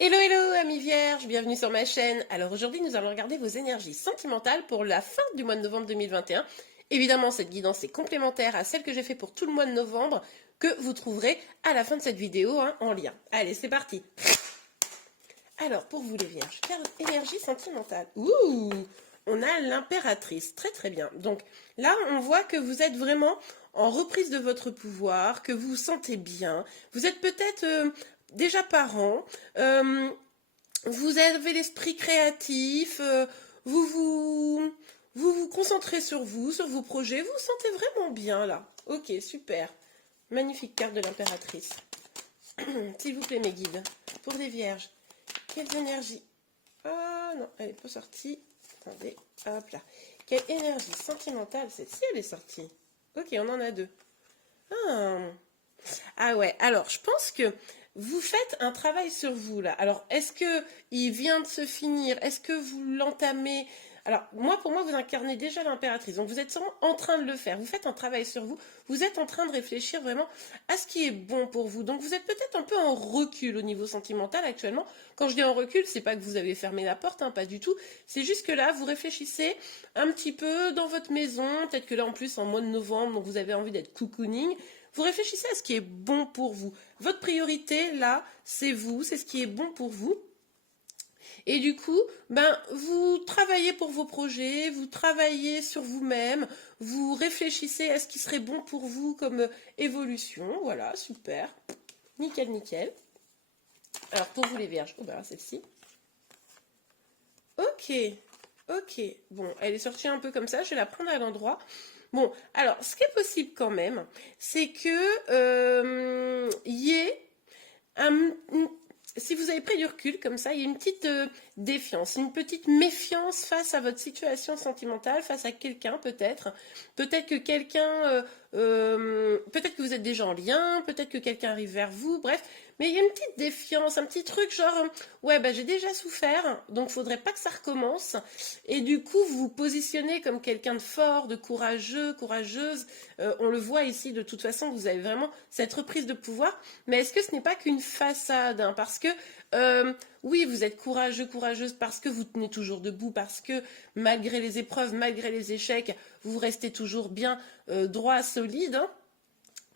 Hello hello amis vierges, bienvenue sur ma chaîne. Alors aujourd'hui nous allons regarder vos énergies sentimentales pour la fin du mois de novembre 2021. Évidemment cette guidance est complémentaire à celle que j'ai fait pour tout le mois de novembre que vous trouverez à la fin de cette vidéo en lien. Allez c'est parti. Alors pour vous les vierges, carte énergie sentimentale. Ouh, on a l'impératrice, très très bien. Donc là on voit que vous êtes vraiment en reprise de votre pouvoir, que vous vous sentez bien. Vous êtes peut-être déjà parent, vous avez l'esprit créatif, vous concentrez sur vous, sur vos projets, vous vous sentez vraiment bien là. Ok, super. Magnifique carte de l'impératrice. S'il vous plaît mes guides, pour les vierges, quelles énergies... Ah non, elle n'est pas sortie. Attendez, hop là. Quelle énergie sentimentale, celle-ci elle est sortie. Ok, on en a deux. Ah. Ah ouais, alors je pense que vous faites un travail sur vous là. Alors est-ce que il vient de se finir? Est-ce que vous l'entamez? Alors moi, pour moi, vous incarnez déjà l'impératrice. Donc vous êtes sûrement en train de le faire. Vous faites un travail sur vous. Vous êtes en train de réfléchir vraiment à ce qui est bon pour vous. Donc vous êtes peut-être un peu en recul au niveau sentimental actuellement. Quand je dis en recul, c'est pas que vous avez fermé la porte, hein, pas du tout. C'est juste que là, vous réfléchissez un petit peu dans votre maison. Peut-être que là, en plus, en mois de novembre, donc vous avez envie d'être cocooning. Vous réfléchissez à ce qui est bon pour vous. Votre priorité, là, c'est vous, c'est ce qui est bon pour vous. Et du coup, vous travaillez pour vos projets, vous travaillez sur vous-même, vous réfléchissez à ce qui serait bon pour vous comme évolution. Voilà, super. Nickel, nickel. Alors, pour vous les vierges, oh celle-ci. Ok, ok. Bon, elle est sortie un peu comme ça, je vais la prendre à l'endroit. Bon, alors, ce qui est possible quand même, c'est que y ait si vous avez pris du recul comme ça, il y a une petite défiance, une petite méfiance face à votre situation sentimentale, face à quelqu'un peut-être. Peut-être que peut-être que vous êtes déjà en lien, peut-être que quelqu'un arrive vers vous, bref. Mais il y a une petite défiance, un petit truc genre, ouais, j'ai déjà souffert, donc faudrait pas que ça recommence. Et du coup, vous vous positionnez comme quelqu'un de fort, de courageux, courageuse. On le voit ici, de toute façon, vous avez vraiment cette reprise de pouvoir. Mais est-ce que ce n'est pas qu'une façade, hein? Parce que, oui, vous êtes courageux, courageuse, parce que vous tenez toujours debout, parce que malgré les épreuves, malgré les échecs, vous restez toujours bien droit, solide, hein.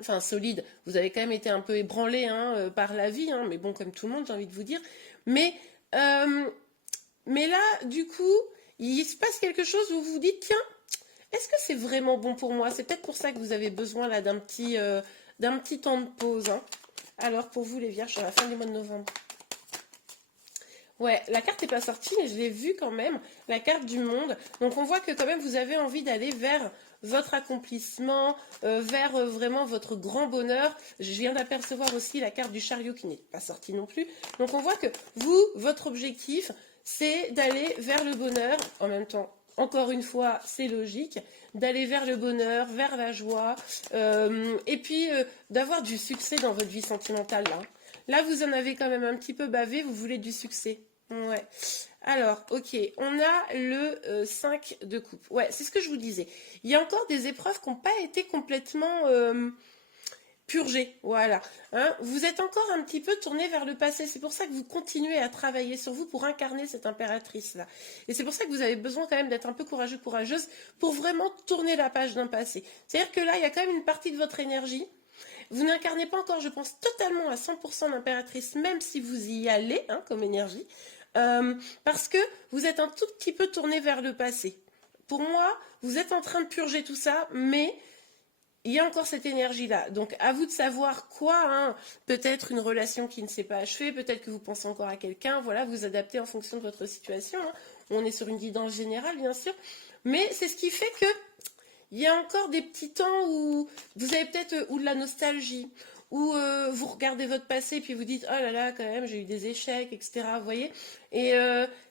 Enfin solide, vous avez quand même été un peu ébranlé par la vie, hein, mais bon, comme tout le monde, j'ai envie de vous dire. Mais, euh, mais là, du coup, il se passe quelque chose où vous vous dites, tiens, est-ce que c'est vraiment bon pour moi? C'est peut-être pour ça que vous avez besoin là d'un petit temps de pause, hein. Alors, pour vous les vierges, sur la fin du mois de novembre. Ouais, la carte n'est pas sortie, mais je l'ai vue quand même, la carte du monde. Donc on voit que quand même vous avez envie d'aller vers votre accomplissement, vers vraiment votre grand bonheur. Je viens d'apercevoir aussi la carte du chariot qui n'est pas sortie non plus. Donc on voit que vous, votre objectif, c'est d'aller vers le bonheur. En même temps, encore une fois, c'est logique, d'aller vers le bonheur, vers la joie, et puis d'avoir du succès dans votre vie sentimentale là. Là, vous en avez quand même un petit peu bavé, vous voulez du succès. Ouais. Alors, ok, on a le 5 de coupe. Ouais, c'est ce que je vous disais. Il y a encore des épreuves qui n'ont pas été complètement purgées. Voilà. Hein, vous êtes encore un petit peu tourné vers le passé. C'est pour ça que vous continuez à travailler sur vous pour incarner cette impératrice-là. Et c'est pour ça que vous avez besoin quand même d'être un peu courageux, courageuse pour vraiment tourner la page d'un passé. C'est-à-dire que là, il y a quand même une partie de votre énergie. Vous n'incarnez pas encore, je pense, totalement à 100% l'impératrice, même si vous y allez, hein, comme énergie. Parce que vous êtes un tout petit peu tourné vers le passé. Pour moi, vous êtes en train de purger tout ça, mais il y a encore cette énergie-là. Donc, à vous de savoir quoi, hein. Peut-être une relation qui ne s'est pas achevée, peut-être que vous pensez encore à quelqu'un, voilà, vous adaptez en fonction de votre situation, hein. On est sur une guidance générale, bien sûr, mais c'est ce qui fait que il y a encore des petits temps où vous avez peut-être ou de la nostalgie, où vous regardez votre passé et puis vous dites oh là là quand même j'ai eu des échecs, etc. Vous voyez. Et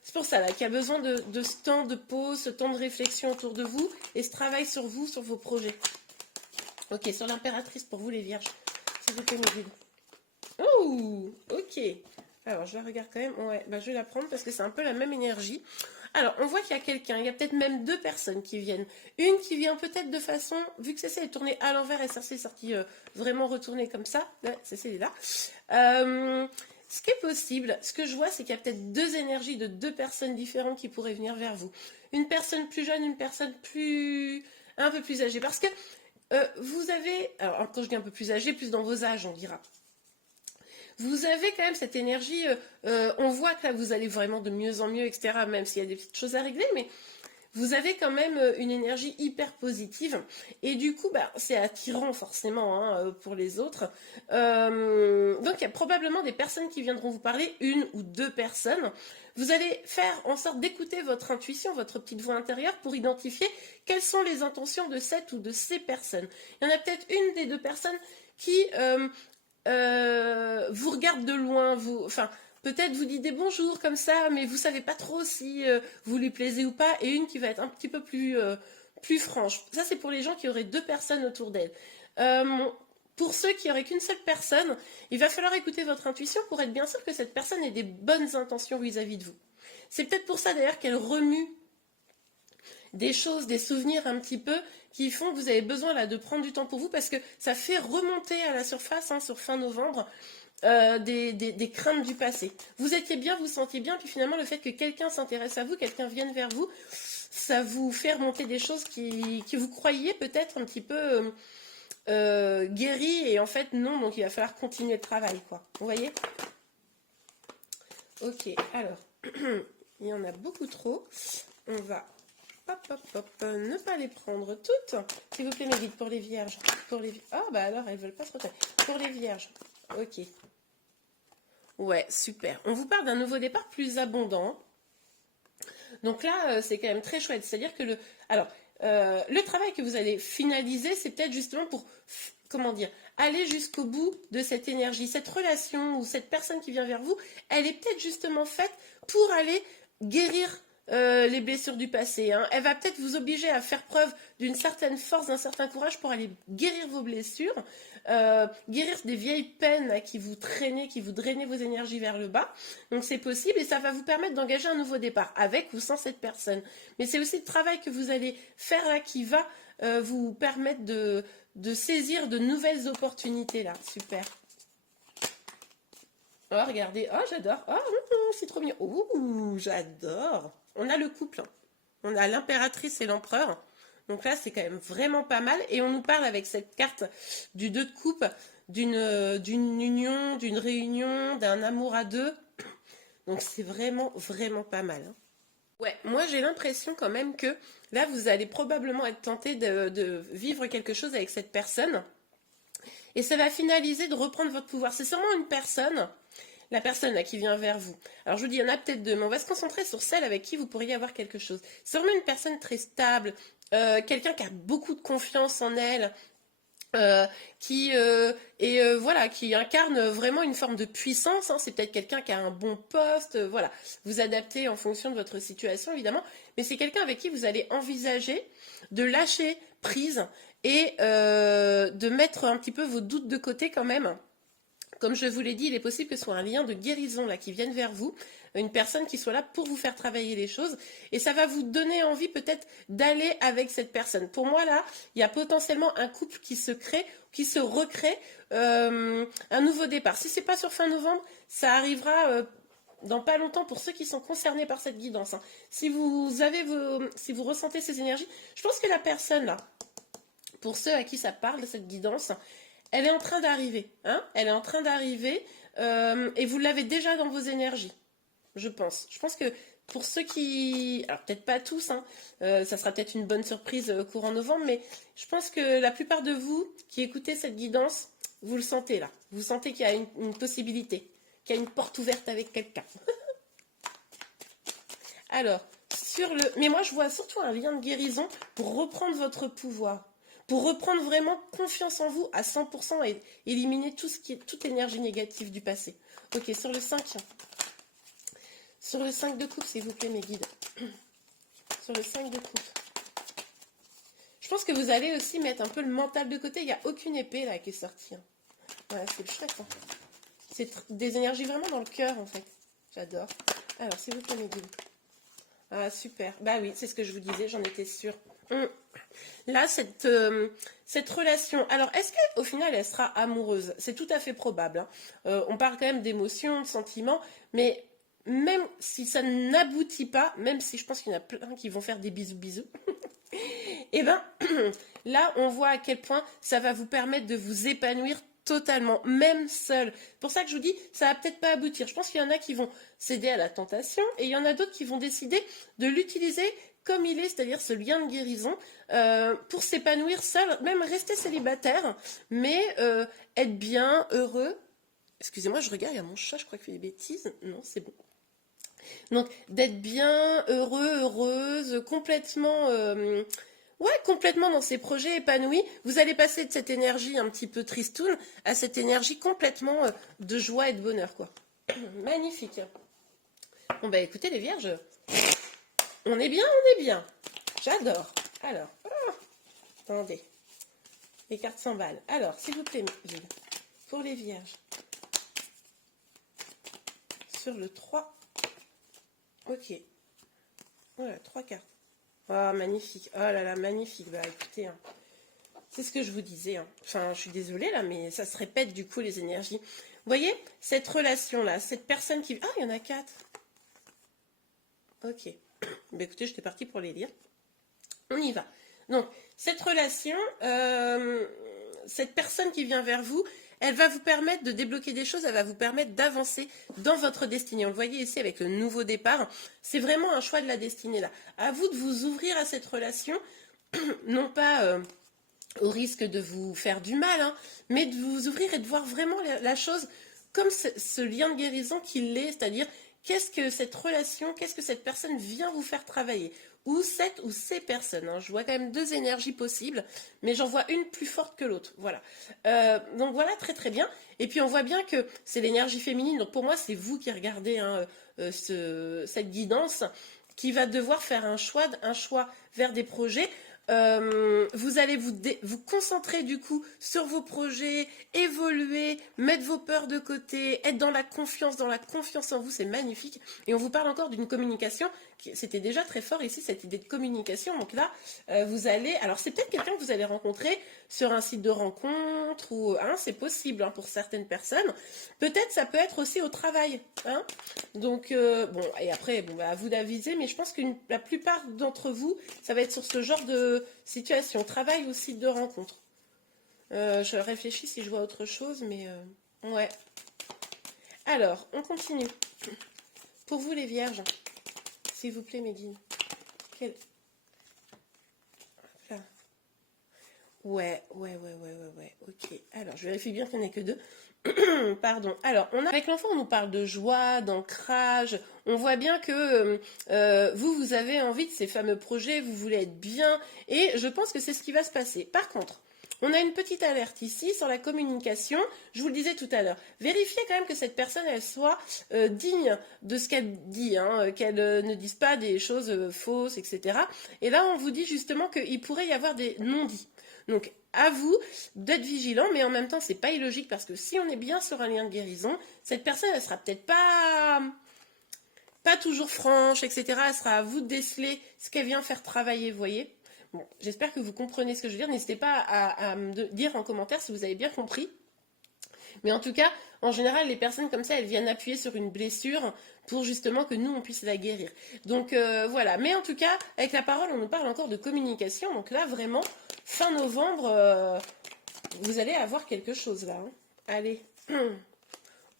c'est pour ça là qu'il y a besoin de ce temps de pause, ce temps de réflexion autour de vous et ce travail sur vous, sur vos projets. Ok, sur l'impératrice pour vous les vierges, s'il vous plaît mes guides. Oh, ok. Alors je la regarde quand même. Ouais, je vais la prendre parce que c'est un peu la même énergie. Alors, on voit qu'il y a quelqu'un, il y a peut-être même deux personnes qui viennent. Une qui vient peut-être de façon, vu que Cécile est tournée à l'envers et Cersei est sortie vraiment retournée comme ça. Ouais, Cécile est là. ce qui est possible, ce que je vois, c'est qu'il y a peut-être deux énergies de deux personnes différentes qui pourraient venir vers vous. Une personne plus jeune, une personne un peu plus âgée. Parce que vous avez, alors quand je dis un peu plus âgée, plus dans vos âges, on dira. Vous avez quand même cette énergie, on voit que là vous allez vraiment de mieux en mieux, etc. Même s'il y a des petites choses à régler, mais vous avez quand même une énergie hyper positive. Et du coup, bah, c'est attirant forcément hein, pour les autres. Donc il y a probablement des personnes qui viendront vous parler, une ou deux personnes. Vous allez faire en sorte d'écouter votre intuition, votre petite voix intérieure pour identifier quelles sont les intentions de cette ou de ces personnes. Il y en a peut-être une des deux personnes qui vous regarde de loin, enfin, peut-être vous dit des bonjours comme ça, mais vous savez pas trop si vous lui plaisez ou pas, et une qui va être un petit peu plus franche. Ça, c'est pour les gens qui auraient deux personnes autour d'elle. Pour ceux qui auraient qu'une seule personne, il va falloir écouter votre intuition pour être bien sûr que cette personne ait des bonnes intentions vis-à-vis de vous. C'est peut-être pour ça d'ailleurs qu'elle remue des choses, des souvenirs un petit peu qui font que vous avez besoin là de prendre du temps pour vous parce que ça fait remonter à la surface hein, sur fin novembre des craintes du passé. Vous étiez bien, vous sentiez bien, puis finalement le fait que quelqu'un s'intéresse à vous, quelqu'un vienne vers vous, ça vous fait remonter des choses qui vous croyiez peut-être un petit peu guéries et en fait non, donc il va falloir continuer le travail quoi. Vous voyez? Ok, alors il y en a beaucoup trop. On va ne pas les prendre toutes. S'il vous plaît, mes guides, pour les vierges. Ah, bah alors, elles veulent pas se retirer. Pour les vierges. Ok. Ouais, super. On vous parle d'un nouveau départ plus abondant. Donc là, c'est quand même très chouette. C'est-à-dire que le travail que vous allez finaliser, c'est peut-être justement pour, comment dire, aller jusqu'au bout de cette énergie. Cette relation ou cette personne qui vient vers vous, elle est peut-être justement faite pour aller guérir les blessures du passé. Hein. Elle va peut-être vous obliger à faire preuve d'une certaine force, d'un certain courage pour aller guérir vos blessures, guérir des vieilles peines là, qui vous traînaient, qui vous drainaient vos énergies vers le bas. Donc c'est possible et ça va vous permettre d'engager un nouveau départ, avec ou sans cette personne. Mais c'est aussi le travail que vous allez faire là qui va vous permettre de saisir de nouvelles opportunités là. Super. Oh, regardez. Oh, j'adore. Oh, c'est trop mignon. Oh, j'adore. On a le couple. On a l'impératrice et l'empereur. Donc là, c'est quand même vraiment pas mal. Et on nous parle avec cette carte du 2 de coupe, d'une union, d'une réunion, d'un amour à deux. Donc c'est vraiment, vraiment pas mal. Hein. Ouais, moi j'ai l'impression quand même que là, vous allez probablement être tenté de vivre quelque chose avec cette personne. Et ça va finaliser de reprendre votre pouvoir. C'est sûrement une personne... La personne là qui vient vers vous. Alors je vous dis, il y en a peut-être deux, mais on va se concentrer sur celle avec qui vous pourriez avoir quelque chose. C'est vraiment une personne très stable, quelqu'un qui a beaucoup de confiance en elle, qui voilà, qui incarne vraiment une forme de puissance. Hein. C'est peut-être quelqu'un qui a un bon poste, voilà. Vous adaptez en fonction de votre situation évidemment, mais c'est quelqu'un avec qui vous allez envisager de lâcher prise et de mettre un petit peu vos doutes de côté quand même. Comme je vous l'ai dit, il est possible que ce soit un lien de guérison là qui vienne vers vous, une personne qui soit là pour vous faire travailler les choses, et ça va vous donner envie peut-être d'aller avec cette personne. Pour moi là, il y a potentiellement un couple qui se crée, qui se recrée, un nouveau départ. Si c'est pas sur fin novembre, ça arrivera dans pas longtemps pour ceux qui sont concernés par cette guidance. Hein. Si vous ressentez ces énergies, je pense que la personne là, pour ceux à qui ça parle de cette guidance, elle est en train d'arriver, hein. Elle est en train d'arriver et vous l'avez déjà dans vos énergies, je pense. Je pense que pour ceux qui... Alors peut-être pas tous, hein, ça sera peut-être une bonne surprise courant novembre, mais je pense que la plupart de vous qui écoutez cette guidance, vous le sentez là. Vous sentez qu'il y a une possibilité, qu'il y a une porte ouverte avec quelqu'un. Alors, mais moi je vois surtout un lien de guérison pour reprendre votre pouvoir. Pour reprendre vraiment confiance en vous à 100% et éliminer toute énergie négative du passé. Ok, sur le 5. Sur le 5 de coupe, s'il vous plaît, mes guides. Sur le 5 de coupe. Je pense que vous allez aussi mettre un peu le mental de côté. Il n'y a aucune épée là qui est sortie. Hein. Ouais, c'est le chouette. Hein. C'est des énergies vraiment dans le cœur, en fait. J'adore. Alors, s'il vous plaît, mes guides. Ah, super. Bah oui, c'est ce que je vous disais, j'en étais sûre. Là, cette relation, alors est-ce qu'au final elle sera amoureuse? C'est tout à fait probable, hein. On parle quand même d'émotions, de sentiments, mais même si ça n'aboutit pas, même si je pense qu'il y en a plein qui vont faire des bisous bisous, et ben là on voit à quel point ça va vous permettre de vous épanouir totalement, même seul. C'est pour ça que je vous dis, ça va peut-être pas aboutir. Je pense qu'il y en a qui vont céder à la tentation et il y en a d'autres qui vont décider de l'utiliser comme il est, c'est-à-dire ce lien de guérison, pour s'épanouir seul, même rester célibataire, mais être bien, heureux. Excusez-moi, je regarde, il y a mon chat, je crois qu'il fait des bêtises. Non, c'est bon. Donc, d'être bien, heureux, heureuse, complètement, ouais, complètement dans ses projets épanouis. Vous allez passer de cette énergie un petit peu tristoune à cette énergie complètement de joie et de bonheur, quoi. Magnifique. Bon, bah écoutez, les vierges, on est bien, on est bien. J'adore. Alors, attendez. Les cartes s'emballent. Alors, s'il vous plaît, Gilles, pour les vierges, sur le 3. Ok. Voilà, 3 cartes. Oh, magnifique. Oh là là, magnifique. Bah écoutez, hein, c'est ce que je vous disais, hein. Enfin, je suis désolée là, mais ça se répète du coup les énergies. Vous voyez, cette relation-là, cette personne qui... Ah, il y en a 4. Ok. Bah écoutez, j'étais partie pour les lire. On y va. Donc, cette relation, cette personne qui vient vers vous, elle va vous permettre de débloquer des choses, elle va vous permettre d'avancer dans votre destinée. On le voyait ici avec le nouveau départ. C'est vraiment un choix de la destinée là. À vous de vous ouvrir à cette relation, non pas au risque de vous faire du mal, hein, mais de vous ouvrir et de voir vraiment la chose comme ce lien de guérison qu'il est, c'est-à-dire qu'est-ce que cette relation, qu'est-ce que cette personne vient vous faire travailler, ou cette ou ces personnes, hein. Je vois quand même 2 énergies possibles, mais j'en vois une plus forte que l'autre, voilà. Donc voilà, très très bien, et puis on voit bien que c'est l'énergie féminine, donc pour moi c'est vous qui regardez, hein, cette guidance, qui va devoir faire un choix vers des projets. Vous allez vous concentrer du coup sur vos projets, évoluer, mettre vos peurs de côté, être dans la confiance en vous, c'est magnifique. Et on vous parle encore d'une communication, c'était déjà très fort ici, cette idée de communication. Donc là, vous allez, alors c'est peut-être quelqu'un que vous allez rencontrer sur un site de rencontre, ou hein, c'est possible, hein, pour certaines personnes. Peut-être ça peut être aussi au travail, hein. Donc bon, et après, bon, bah, à vous d'aviser, mais je pense que la plupart d'entre vous, ça va être sur ce genre de situation, travail ou site de rencontre. Je réfléchis si je vois autre chose, mais ouais. Alors, on continue. Pour vous les vierges, s'il vous plaît, mes guides. Là. Ouais, ok. Alors, je vérifie bien qu'il n'y en a que 2. Pardon. Alors, avec l'enfant, on nous parle de joie, d'ancrage. On voit bien que vous avez envie de ces fameux projets, vous voulez être bien, et je pense que c'est ce qui va se passer. Par contre, on a une petite alerte ici sur la communication. Je vous le disais tout à l'heure. Vérifiez quand même que cette personne, elle soit digne de ce qu'elle dit, hein, qu'elle ne dise pas des choses fausses, etc. Et là, on vous dit justement qu'il pourrait y avoir des non-dits. Donc, à vous d'être vigilant, mais en même temps, c'est pas illogique parce que si on est bien sur un lien de guérison, cette personne, elle sera peut-être pas toujours franche, etc. Elle sera à vous de déceler ce qu'elle vient faire travailler, vous voyez. Bon, j'espère que vous comprenez ce que je veux dire. N'hésitez pas à me dire en commentaire si vous avez bien compris. Mais en tout cas, en général, les personnes comme ça, elles viennent appuyer sur une blessure pour justement que nous, on puisse la guérir. Donc voilà. Mais en tout cas, avec la parole, on nous parle encore de communication. Donc là, vraiment, fin novembre, vous allez avoir quelque chose là, hein. Allez.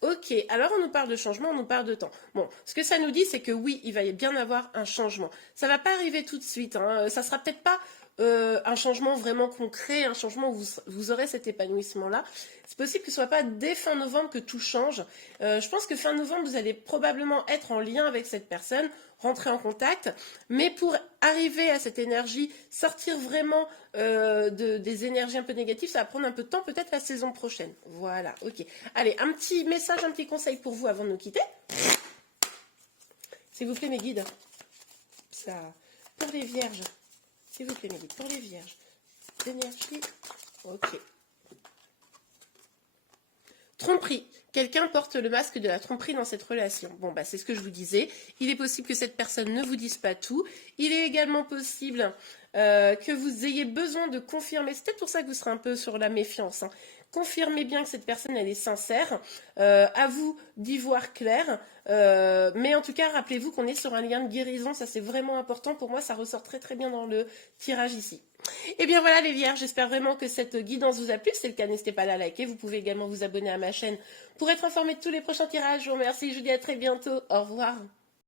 Ok, alors on nous parle de changement, on nous parle de temps. Bon, ce que ça nous dit, c'est que oui, il va y bien avoir un changement. Ça va pas arriver tout de suite, hein. Ça sera peut-être pas un changement vraiment concret, un changement où vous aurez cet épanouissement-là. C'est possible que ce soit pas dès fin novembre que tout change. Je pense que fin novembre, vous allez probablement être en lien avec cette personne, rentrer en contact, mais pour arriver à cette énergie, sortir vraiment des énergies un peu négatives, ça va prendre un peu de temps, peut-être la saison prochaine. Voilà, ok. Allez, un petit message, un petit conseil pour vous avant de nous quitter. S'il vous plaît, mes guides. Ça, pour les vierges. S'il vous plaît, mes guides, pour les vierges. L'énergie. Ok. Tromperie. Quelqu'un porte le masque de la tromperie dans cette relation. Bon, bah, c'est ce que je vous disais. Il est possible que cette personne ne vous dise pas tout. Il est également possible que vous ayez besoin de confirmer. C'est peut-être pour ça que vous serez un peu sur la méfiance, hein. Confirmez bien que cette personne, elle est sincère. À vous d'y voir clair. Mais en tout cas, rappelez-vous qu'on est sur un lien de guérison. Ça, c'est vraiment important. Pour moi, ça ressort très très bien dans le tirage ici. Et bien voilà les vierges, j'espère vraiment que cette guidance vous a plu. Si c'est le cas, n'hésitez pas à la liker. Vous pouvez également vous abonner à ma chaîne pour être informé de tous les prochains tirages. Je vous remercie, je vous dis à très bientôt. Au revoir.